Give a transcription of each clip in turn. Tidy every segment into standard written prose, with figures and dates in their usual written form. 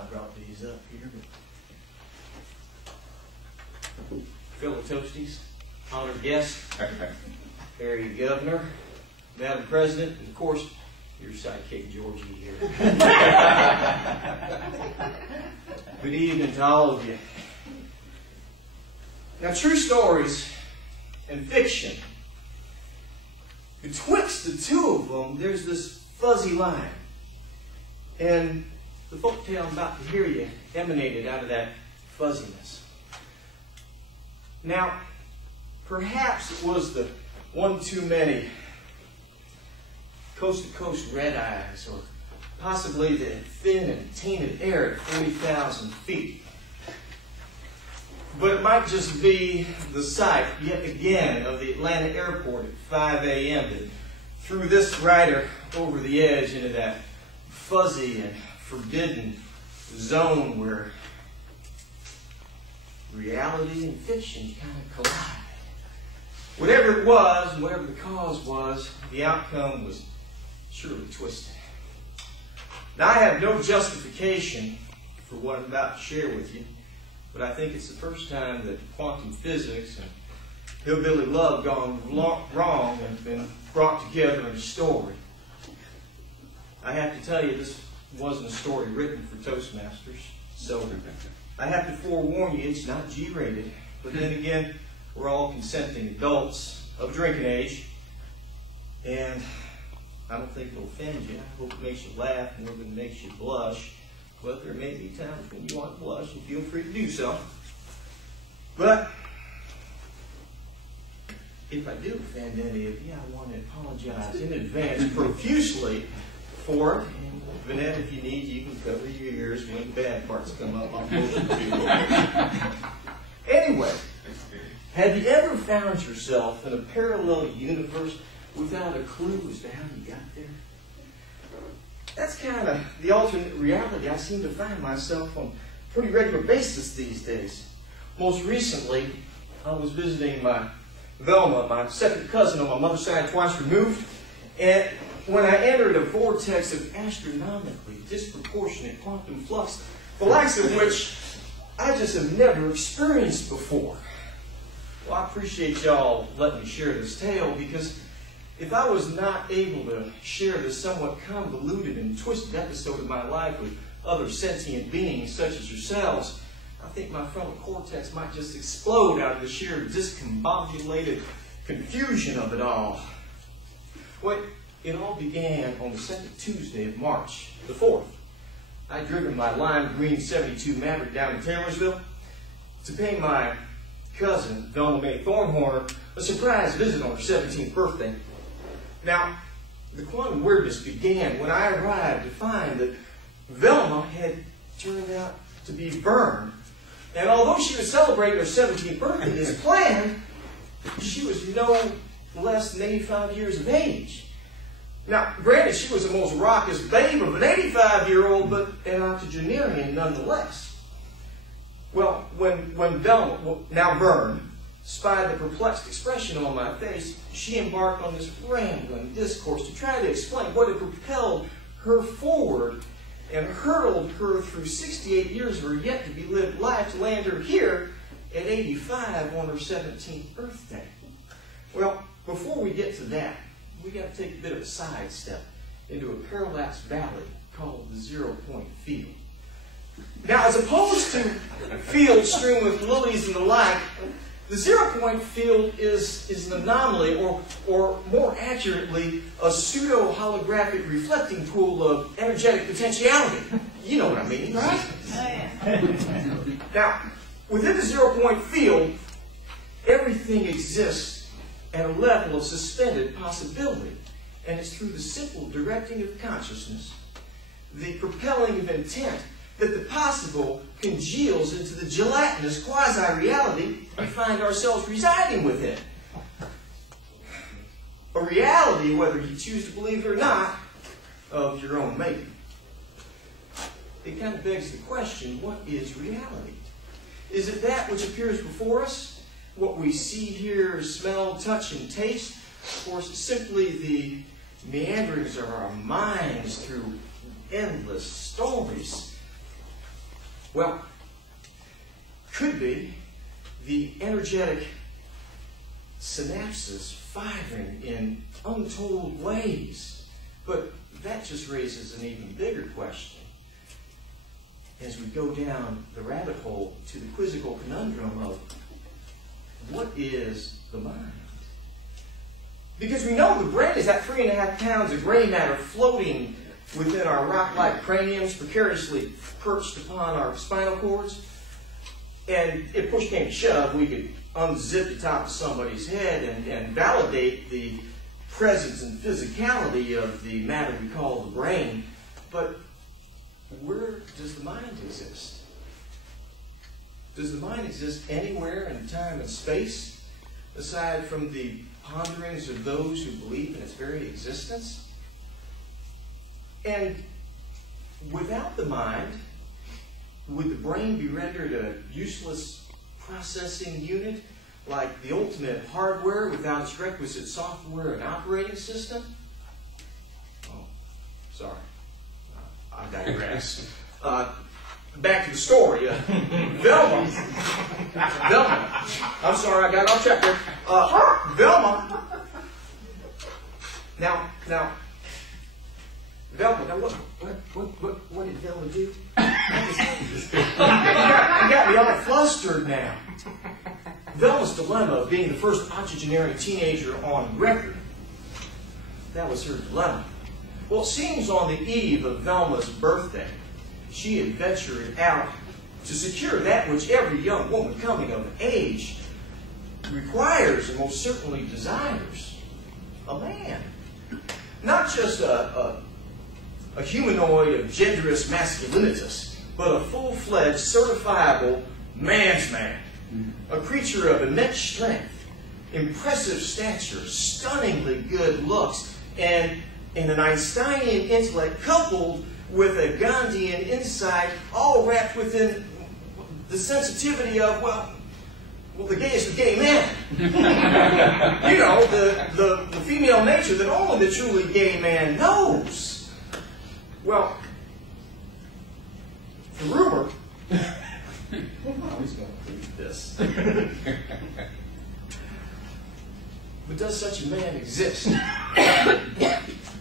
I brought these up here. But fellow Toasties, honored guests, Area Governor, Madam President, and of course, your sidekick Georgie here. Good evening to all of you. Now, true stories and fiction, betwixt the two of them, there's this fuzzy line. And the folktale I'm about to hear you emanated out of that fuzziness. Now, perhaps it was the one too many coast-to-coast red-eyes, or possibly the thin and tainted air at 40,000 feet. But it might just be the sight, yet again, of the Atlanta airport at 5 a.m. that threw this rider over the edge into that fuzzy and forbidden zone where reality and fiction kind of collide. Whatever it was, and whatever the cause was, the outcome was surely twisted. Now, I have no justification for what I'm about to share with you, but I think it's the first time that quantum physics and hillbilly love gone wrong have been brought together in a story. I have to tell you, this wasn't a story written for Toastmasters, so I have to forewarn you, it's not G-rated. But then again, we're all consenting adults of drinking age, and I don't think it'll offend you. I hope it makes you laugh more than it makes you blush. But there may be times when you want to blush, and feel free to do so. But if I do offend any of you, I want to apologize in advance profusely for it. And Vanette, if you need, you can cover your ears when the bad parts come up. I'll motion to you. Anyway, have you ever found yourself in a parallel universe without a clue as to how you got there? That's kind of the alternate reality I seem to find myself on a pretty regular basis these days. Most recently, I was visiting my Velma, my second cousin on my mother's side, twice removed, and when I entered a vortex of astronomically disproportionate quantum flux, the likes of which I just have never experienced before. Well, I appreciate y'all letting me share this tale, because if I was not able to share this somewhat convoluted and twisted episode of my life with other sentient beings such as yourselves, I think my frontal cortex might just explode out of the sheer discombobulated confusion of it all. Well, it all began on the second Tuesday of March, the 4th. I'd driven my lime green 72 Maverick down to Taylorsville to pay my cousin, Velma Mae Thornhorner, a surprise visit on her 17th birthday. Now, the quantum weirdness began when I arrived to find that Velma had turned out to be burned. And although she was celebrating her 17th birthday as planned, she was no less than 85 years of age. Now, granted, she was the most raucous babe of an 85-year-old, but an octogenarian nonetheless. Well, when Velma, now burned, spied the perplexed expression on my face, she embarked on this rambling discourse to try to explain what had propelled her forward and hurtled her through 68 years of her yet-to-be-lived life to land her here at 85 on her 17th birthday. Well, before we get to that, we got to take a bit of a sidestep into a parallax valley called the zero-point field. Now, as opposed to fields strewn with lilies and the like, the zero-point field is an anomaly, or more accurately, a pseudo-holographic reflecting pool of energetic potentiality. You know what I mean, right? Oh, yeah. Now, within the zero-point field, everything exists at a level of suspended possibility, and it's through the simple directing of consciousness, the propelling of intent, that the possible congeals into the gelatinous quasi-reality we find ourselves residing within. A reality, whether you choose to believe it or not, of your own making. It kind of begs the question, what is reality? Is it that which appears before us? What we see, hear, smell, touch, and taste? Or is it simply the meanderings of our minds through endless stories Well, could be the energetic synapses firing in untold ways. But that just raises an even bigger question as we go down the rabbit hole to the quizzical conundrum of what is the mind? Because we know the brain is that 3.5 pounds of gray matter floating within our rock-like craniums, precariously perched upon our spinal cords. And if push came to shove, we could unzip the top of somebody's head and validate the presence and physicality of the matter we call the brain. But where does the mind exist? Does the mind exist anywhere in time and space, aside from the ponderings of those who believe in its very existence? And without the mind, would the brain be rendered a useless processing unit, like the ultimate hardware without its requisite software and operating system? Oh, sorry. I digress. Back to the story. Velma. I'm sorry, I got off track there. Velma. Now, Velma. Now, what did Velma do? You got me all flustered now. Velma's dilemma of being the first octogenarian teenager on record. That was her dilemma. Well, it seems on the eve of Velma's birthday, she had ventured out to secure that which every young woman coming of age requires and most certainly desires: a man. Not just a humanoid of genderless masculinitas, but a full-fledged, certifiable man's man. A creature of immense strength, impressive stature, stunningly good looks, and an Einsteinian intellect coupled with a Gandhian insight, all wrapped within the sensitivity of, well, the gayest of gay men. You know, the female nature that only the truly gay man knows. Well, the rumor, he's going to read this. But does such a man exist?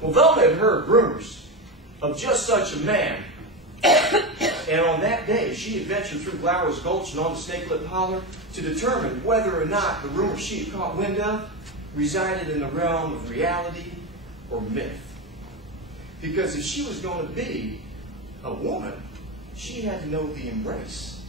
Well, Velma had heard rumors of just such a man. And on that day, she had ventured through Glowers Gulch and on the Snakelip Holler to determine whether or not the rumor she had caught wind of resided in the realm of reality or myth. Because if she was going to be a woman, she had to know the embrace,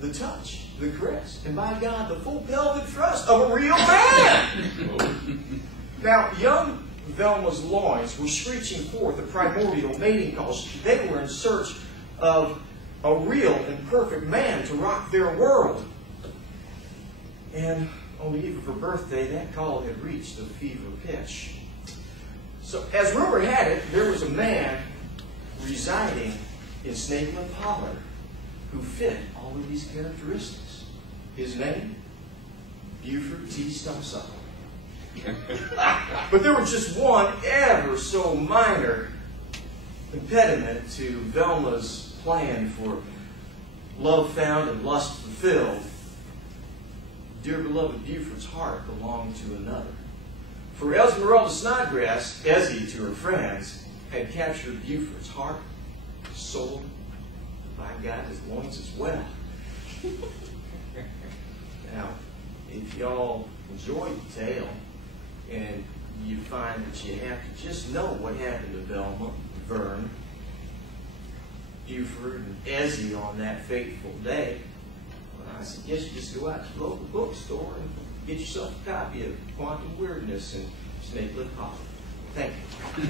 the touch, the caress, and by God, the full pelvic thrust of a real man. Now, young Velma's loins were screeching forth a primordial mating call. They were in search of a real and perfect man to rock their world. And on the eve of her birthday, that call had reached a fever pitch. So, as rumor had it, there was a man residing in Snakelip Holler who fit all of these characteristics. His name, Buford T. Stumpsucker. But there was just one ever so minor impediment to Velma's plan for love found and lust fulfilled. Dear beloved Buford's heart belonged to another. For Esmeralda Snodgrass, Ezzy to her friends, had captured Buford's heart, soul, and by God, his loins as well. Now, if y'all enjoyed the tale, and you find that you have to just know what happened to Velma, Vern, Buford, and Ezzy on that fateful day, well, I suggest you just go out to the local bookstore and get yourself a copy of Quantum Weirdness and Snakelip Holler. Thank you.